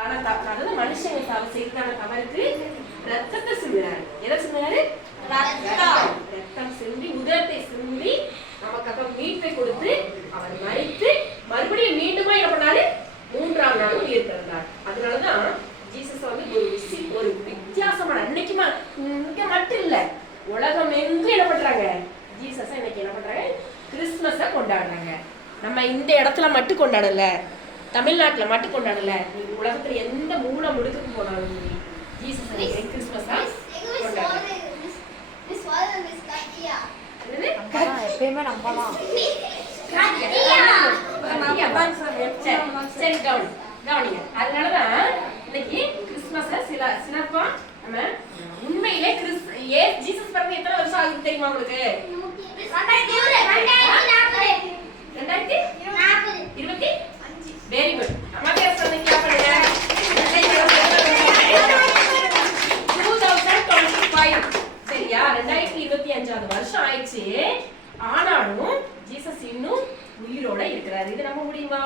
அதாவது மனுஷங்க செய்யறான தவறுக்கு ரத்தத்தை சிந்துறாரு. எதை சிந்துறாரு? ரத்தம் சிந்தி உதரத்தை சிந்தி நமக்காக மீட்பை கொடுத்து அவர் மரித்து மறுபடியும் மீண்டுமா என்ன பண்ணாரு? 3ஆம் நாள் உயிர் பிறந்தார். அதனாலதான் ஜீசஸ் ஒரு வித்தியாசமான இன்னைக்குமா இங்க மட்டும் இல்ல உலகம் எங்கும் என்ன பண்றாங்க? ஜீசஸ் இன்னைக்கு என்ன பண்றாங்க? கிறிஸ்துமஸ கொண்டாடுறாங்க. நம்ம இந்த இடத்துல மட்டும் கொண்டாடல, தமிழ்நாட்டுல மட்டும் கொண்டாடல, நீங்க உலகத்துல எந்த மூல முடுக்குக்கு போனாலும் ஜீசஸ் கிறிஸ்துமஸா கொண்டாடுறாங்க. எப்பயுமே நம்பலாம். சரி கவனிங்க. அதனாலதான் இன்னைக்கு கிறிஸ்துமஸ சிறப்பா நம்ம உண்மையிலே ஜீசஸ் பிறந்து எத்தனை வருஷம் ஆகுது தெரியுமா உங்களுக்கு? 2025. Very good. அம்மா சொன்னீங்க 2025. சரியா? 2025 வருஷம் ஆயிடுச்சு. ஆனாலும் ஜீசஸ் இன்னும் உயிரோட இருக்கிறாரு. இது நம்ப முடியுமா?